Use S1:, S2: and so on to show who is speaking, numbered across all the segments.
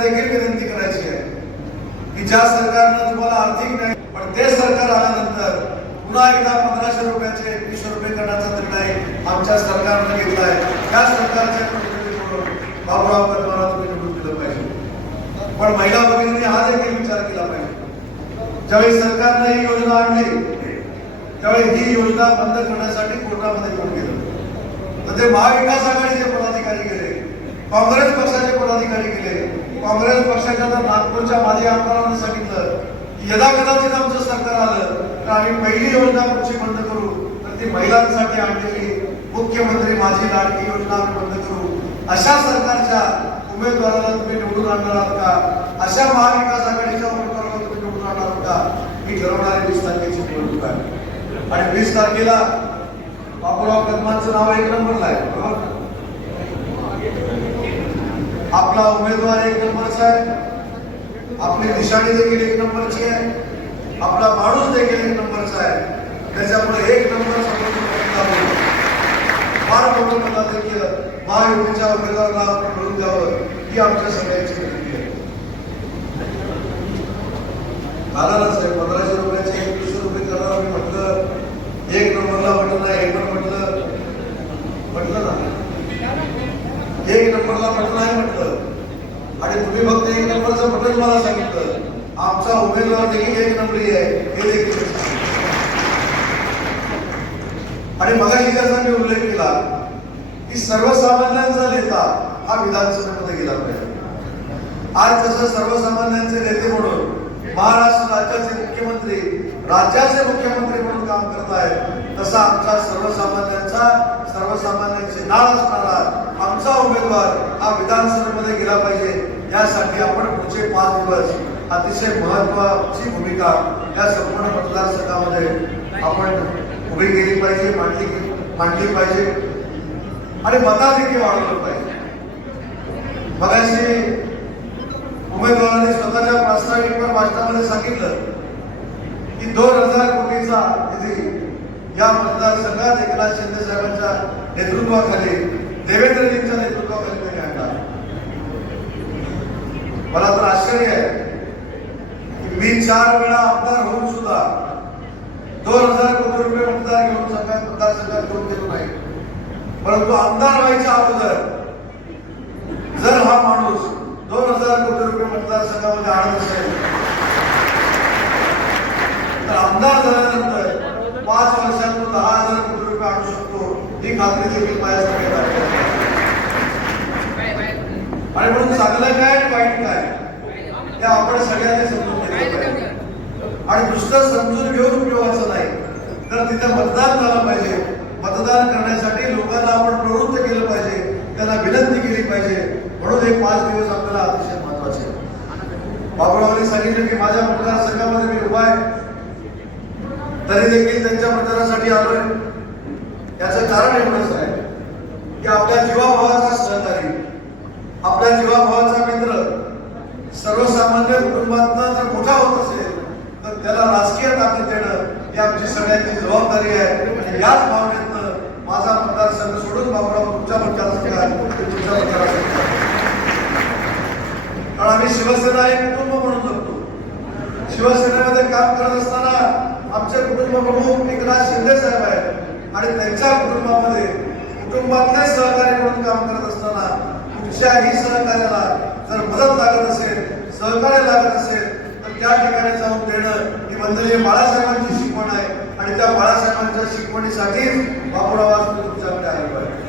S1: देखील विनंती करायची आहे की ज्या सरकारनं तुम्हाला आर्थिक नाही पण ते सरकार आल्यानंतर पुन्हा एकदा पंधराशे रुपयाचे एकवीसशे रुपये करण्याचा निर्णय आमच्या सरकारनं घेतला आहे. त्या सरकारच्या बाबूराव म्हणून कदमाला तुम्ही निवडून दिलं पाहिजे. पण महिला भगिनींनी हा देखील विचार केला पाहिजे. ज्यावेळी सरकारनं ही योजना आणली त्यावेळी ही योजना बंद करण्यासाठी कोर्टामध्ये घेऊन गेलं? तर ते महाविकास आघाडीचे पदाधिकारी गेले काँग्रेस पक्षाचे पदाधिकारी गेले. काँग्रेस पक्षाच्या तर नागपूरच्या माजी आमदारांनी सांगितलं यदा कदाचित आमचं सरकार आलं तर आम्ही पहिली योजना पुढची बंद करू. तर ती महिलांसाठी आणलेली मुख्यमंत्री माझी लाडकी योजना आम्ही बंद करू. अशा सरकारच्या उमेदवाराला तुम्ही निवडून आणणार आहात का? अशा महाविकास आघाडीच्या उमेदवाराला तुम्ही निवडून आणणार आहात का? ही ठरवणारी वीस तारखेची निवडणूक आहे. आणि वीस तारखेला बापूराव कदमांचं नाव एक नंबरला आहे. आपला उमेदवार एक नंबरचा आहे. आपली दिशाणी देखील एक नंबरची आहे. आपला माणूस देखील एक नंबरचा आहे. त्याच्यामुळे एक नंबर फार मोठं मला देखील महायुतीच्या उमेदवाराला मिळून द्यावं ही आमच्या सगळ्यांची विनंती आहे. झालं साहेब पंधराशे रुपयाचे एकवीसशे रुपये करणार मी म्हटलं एक नंबरला म्हटलं नाही एक म्हटलं म्हटलं ना एक नंबरला म्हटलं आहे म्हटलं. आणि तुम्ही फक्त एक नंबरचं बटन मला सांगितलं. आमचा उमेदवार देखील एक नंबरी आहे. हे देखील आणि मग त्याचा मी उल्लेख केला की सर्वसामान्यांचा नेता हा विधानसभेमध्ये गेला पाहिजे. आज जसं सर्वसामान्यांचे नेते म्हणून महाराष्ट्र राज्याचे मुख्यमंत्री राज्याचे मुख्यमंत्री म्हणून काम करत आहेत तसा आमचा सर्वसामान्यांचा सर्वसामान्यांचे नाळ असणारा आमचा उमेदवार हा विधानसभेमध्ये गेला पाहिजे. यासाठी आपण पुढचे पाच दिवस अतिशय महत्वाची भूमिका या संपूर्ण मतदारसंघामध्ये आपण उभी केली पाहिजे मांडली मांडली पाहिजे. आणि मताधिक्य वाढवलं पाहिजे. मगाशी उमेदवारांनी स्वतःच्या प्रास्ताविक भाषणामध्ये सांगितलं की दोन हजार कोटीचा निधी या मतदारसंघात एकनाथ शिंदे साहेबांच्या नेतृत्वाखाली देवेंद्रजींच्या नेतृत्वाखाली त्यांनी आणला मला तर आश्चर्य आहे. मी चार वेळा आमदार होऊन सुद्धा दोन हजार कोटी रुपये मतदार घेऊन सगळ्या मतदारसंघात करून गेलो नाही. परंतु आमदार व्हायच्या अगोदर जर हा माणूस दोन हजार कोटी रुपये मतदारसंघामध्ये आणत असेल तर आमदार झाल्यानंतर पाच वर्षात तो दहा हजार कोटी रुपये आणू शकतो. ही खात्री देखील माझ्यासाठी आहे. आणि म्हणून चांगलं काय आणि वाईट काय हे आपण सगळ्यांनी समजून घेतलं पाहिजे. आणि नुसतं समजून घेऊन उपयोगाचं नाही तर तिथे मतदान झालं पाहिजे. मतदान करण्यासाठी लोकांना आपण प्रवृत्त केलं पाहिजे त्यांना विनंती केली पाहिजे. म्हणून हे पाच दिवस आपल्याला अतिशय महत्त्वाचे आहेत. बाबुरावांनी सांगितलं की माझ्या मतदारसंघामध्ये मी उभा आहे. तरी देखील त्यांच्या प्रचारासाठी आलोय. याचं कारण एवढंच आहे की आपल्या जीवाभावाचा सहकारी आपल्या जीवाभावाचा मित्र सर्वसामान्य कुटुंबातनं जर मोठा होत असेल तर त्याला राजकीय ताकद देणं ही आमची सगळ्यांची जबाबदारी आहे. आणि याच भावनेतनं माझा मतदारसंघ सोडून बाबूराव तुमच्या मतदारसंघात तुमच्या मतदारसंघात कारण आम्ही शिवसेना एक कुटुंब म्हणून जगतो. शिवसेनेमध्ये काम करत असताना आमचे कुटुंब प्रमुख एकनाथ शिंदे साहेब आहेत. आणि त्यांच्या कुटुंबामध्ये कुटुंबातले सहकारी म्हणून काम करत असताना कुठच्याही सहकार्याला जर मदत लागत असेल सहकार्य लागत असेल तर त्या ठिकाणी जाऊन देणं ही वंदनीय बाळासाहेबांची शिकवण आहे. आणि त्या बाळासाहेबांच्या शिकवणीसाठीच बाबुराव तुमच्याकडे आलो आहे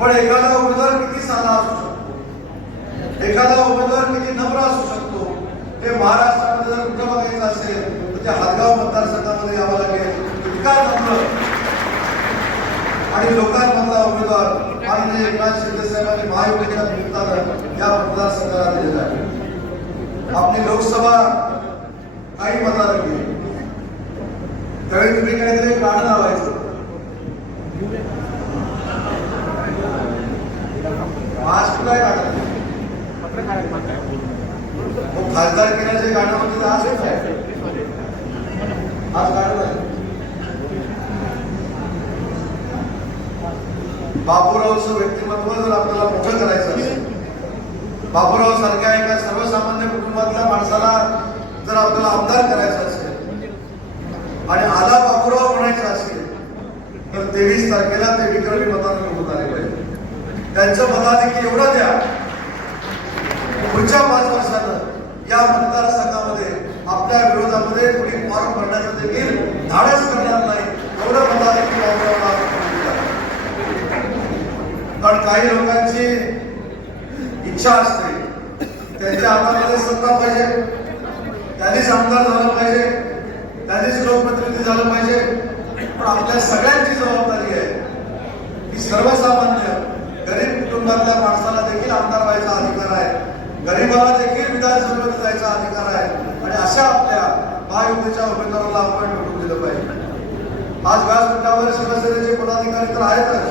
S1: पण एखादा उमेदवार किती साधा असू शकतो? एखादा उमेदवार किती नम्र असू शकतो? हे महाराष्ट्रामध्ये जर कुठं बघायचं असेल तर त्या हदगाव मतदारसंघ आणि लोकांमधला उमेदवार माननीय एकनाथ शिंदे साहेबांनी महायुतीच्या निमित्तानं या मतदारसंघाला दिलेला आहे. आपली लोकसभा काही मतदार गेली. त्यावेळी तुम्ही काहीतरी गाणं लावायचं. आज काय गाणं खासदार केल्याचे गाणं होते ते आज कुठं आहे आज गाणं नाही बाबूरावचं व्यक्तिमत्व जर आपल्याला मोठं करायचं असेल बाबूराव सारख्या एका सर्वसामान्य कुटुंबातल्या माणसाला जर आपल्याला आमदार करायचं असेल आणि आला बाबूराव म्हणायचं असेल तर तेवीस तारखेला ते विक्रमी मताने निवडून आले पाहिजे. त्यांचं मताधिकी एवढं द्या. पुढच्या पाच वर्षानं या मतदारसंघामध्ये आपल्या विरोधामध्ये कुणी फॉर्म भरण्याचं देखील धाडस करणार नाही एवढं मताधिकी बाबूरावला आपण मिळवून द्या. पण काही लोकांची इच्छा असते. त्यांच्या हातामध्ये सत्ता पाहिजे. त्यांनीच आमदार झालं पाहिजे. त्यांनीच लोकप्रतिनिधी झालं पाहिजे. पण आपल्या सगळ्यांची जबाबदारी आहे. की सर्वसामान्य गरीब कुटुंबातल्या माणसाला देखील आमदार व्हायचा अधिकार आहे. गरीबाला देखील विधानसभेत जायचा अधिकार आहे. आणि अशा आपल्या महायुतीच्या उमेदवाराला आपण निवडून दिलं पाहिजे. आज व्यासपीठावर शिवसेनेचे पदाधिकारी तर आहेतच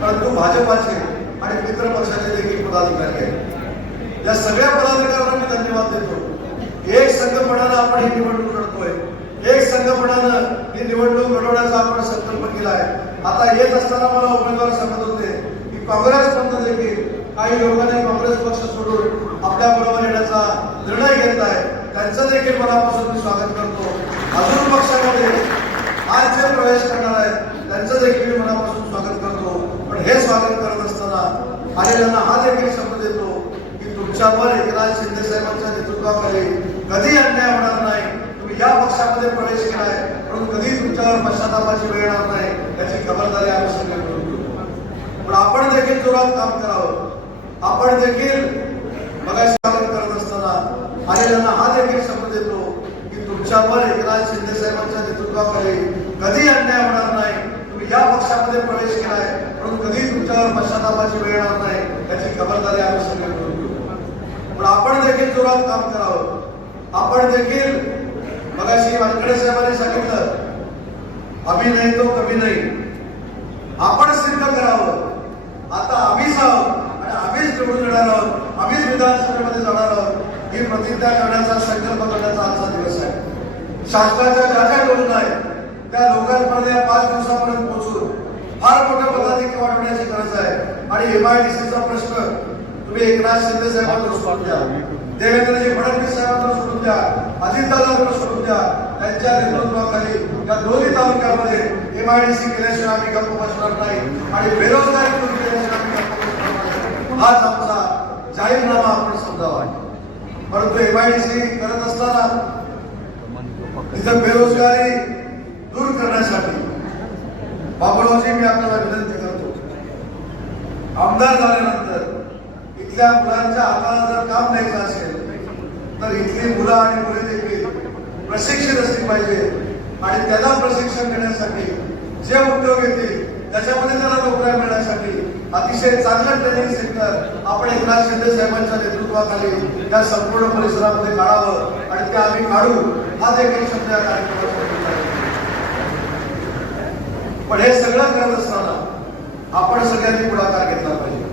S1: परंतु भाजपाचे आणि मित्र पक्षाचे देखील पदाधिकारी आहेत. या सगळ्या पदाधिकाऱ्यांना मी धन्यवाद देतो. एक संघपणानं आपण ही निवडणूक लढतोय. एक संघपणानं ही निवडणूक लढवण्याचा आपण संकल्प केला आहे. आता येत असताना मला उमेदवार सांगत होते की काँग्रेस पंत देखील काही लोकांनी काँग्रेस पक्ष सोडून आपल्या बरोबर येण्याचा निर्णय घेतला आहे. त्यांचं देखील मनापासून मी स्वागत करतो. अजून पक्षामध्ये आज जे प्रवेश करणार आहेत त्यांचं देखील मी मनापासून स्वागत करतो. पण हे स्वागत करत असताना आलेल्यांना हा देखील शब्द देतो की तुमच्यावर एकनाथ शिंदे साहेबांच्या नेतृत्वाखाली कधी अन्याय होणार नाही. तुम्ही या पक्षामध्ये प्रवेश केलाय म्हणून कधी तुमच्यावर पश्चातापाची वेळ येणार नाही याची खबरदारी आम्ही सगळे करून पण आपण देखील जोरात काम करावं. आपण देखील मगाशी स्वागत करत असताना आलेल्यांना हा देखील शब्द देतो की तुमच्यावर साहेबांच्या कधी अन्याय होणार नाही. तुम्ही या पक्षामध्ये प्रवेश केलाय म्हणून कधी तुमच्यावर पश्चातापाची वेळ येणार नाही याची खबरदारी आम्ही सगळे करून घेऊ पण आपण देखील जोरात काम करावं. आपण देखील मगाशी वानकडे साहेबांनी सांगितलं आम्ही नाही तो कमी नाही. आपण सिद्ध करावं. आता आम्हीच आहोत आणि आम्हीच निवडून येणार आहोत. आम्हीच विधानसभेमध्ये जाणार आहोत. ही प्रतिज्ञा करण्याचा संकल्प करण्याचा शासनाच्या ज्या ज्या योजना आहेत त्या लोकांपर्यंत या पाच दिवसापर्यंत पोहोचून फार मोठं पदाधिकारी वाढवण्याची गरज आहे. आणि एमआयडीसीचा प्रश्न तुम्ही एकनाथ शिंदे साहेबांना सोडून द्या. देवेंद्रजी फडणवीस साहेबांना सोडून द्या. अजितदादांना सोडून द्या. त्यांच्या नेतृत्वाखाली या दोन्ही तालुक्यामध्ये एमआयडीसी केल्याशिवाय आम्ही गप्प बसणार नाही. आणि बेरोजगारी दूर केल्याशिवाय आम्ही गप्प बसणार नाही. हाच आमचा जाहीरनामा आपण समजावा. परंतु एमआयडीसी करत असताना तिथं बेरोजगारी दूर करण्यासाठी बाबुरावजी मी आपल्याला विनंती करतो. आमदार झाल्यानंतर इथल्या मुलांच्या हाताला जर काम द्यायचं असेल तर इथली मुलं आणि मुली देखील प्रशिक्षित असली पाहिजे आणि त्याला प्रशिक्षण देण्यासाठी जे उद्योग येतील त्याच्यामध्ये त्याला नोकऱ्या मिळण्यासाठी अतिशय चांगलं ट्रेनिंग सेंटर आपण एकनाथ शिंदे साहेबांच्या नेतृत्वाखाली त्या संपूर्ण परिसरामध्ये काढावं आणि ते आम्ही काढू हा देखील शब्द या कार्यक्रमात पण हे सगळं करत असताना आपण सगळ्यांनी पुढाकार घेतला पाहिजे.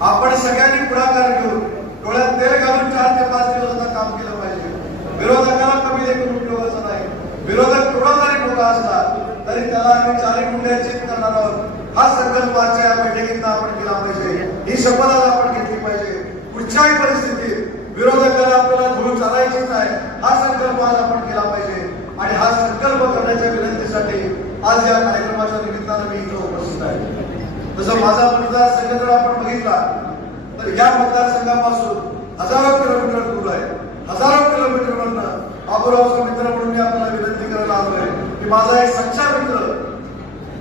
S1: आपण सगळ्यांनी पुढाकार घेऊन डोळ्यात तेल घालून चार ते पाच दिवस आता काम केलं पाहिजे. विरोधकाला कमी देखील उपयोगाचं नाही. विरोधक थोडा जरी मोठा असला तरी त्याला आम्ही चारी मुंड्याची करणार आहोत. हा संकल्प आजच्या या बैठकीत आपण केला पाहिजे. ही शपथ आज आपण घेतली पाहिजे. कुठच्याही परिस्थितीत विरोधकाला आपल्याला धूळ चालायचीच आहे हा संकल्प आज आपण केला पाहिजे. आणि हा संकल्प करण्याच्या विनंतीसाठी आज या कार्यक्रमाच्या निमित्तानं मी इथं उपस्थित आहे. जसं माझा मतदारसंघ जर आपण बघितला. तर या मतदारसंघापासून हजारो किलोमीटर दूर आहे. हजारो किलोमीटर म्हणणं बाबूरावचा मित्र म्हणून मी आपल्याला विनंती करायला आलोय की माझा एक सच्चा मित्र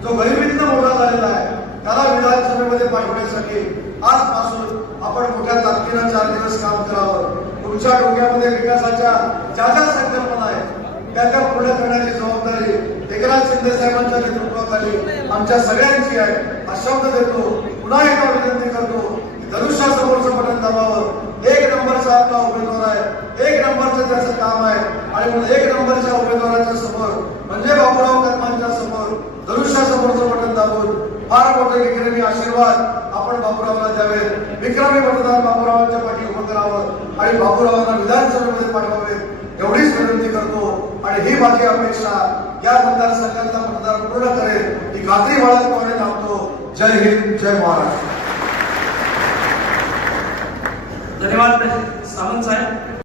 S1: जो गरिबीतनं मोठा झालेला आहे. त्याला विधानसभेमध्ये पाठवण्यासाठी आजपासून आपण मोठ्या ताकदीनं चार दिवस काम करावं. तुमच्या डोक्यामध्ये विकासाच्या ज्या ज्या संकल्पना आहेत त्या त्या पूर्ण करण्याची जबाबदारी एकनाथ शिंदे साहेबांच्या नेतृत्वाखाली आमच्या सगळ्यांची आहे. हा शब्द देतो पुन्हा एकदा विनंती करतो धनुष्या समोरचं बटन दाबावं. एक नंबरचा आपला उमेदवार आहे. एक नंबरचं त्याचं काम आहे. आणि एक नंबरच्या उमेदवाराच्या समोर म्हणजे बाबूराव कदमांच्या समोर धनुष्यासमोरचं बटन दाबून फार मोठे विक्रमी आशीर्वाद आपण बाबूरावला द्यावे विक्रमी मतदान बाबूरावांच्या पाठी उभं करावं आणि बाबूरावांना विधानसभेमध्ये पाठवावे एवढीच विनंती करतो आणि ही माझी अपेक्षा या मतदारसंघाचा मतदार पूर्ण करेल. ही खात्री बाळगतो आणि थांबतो. जय हिंद जय महाराष्ट्र.
S2: धन्यवाद सावंत साहेब.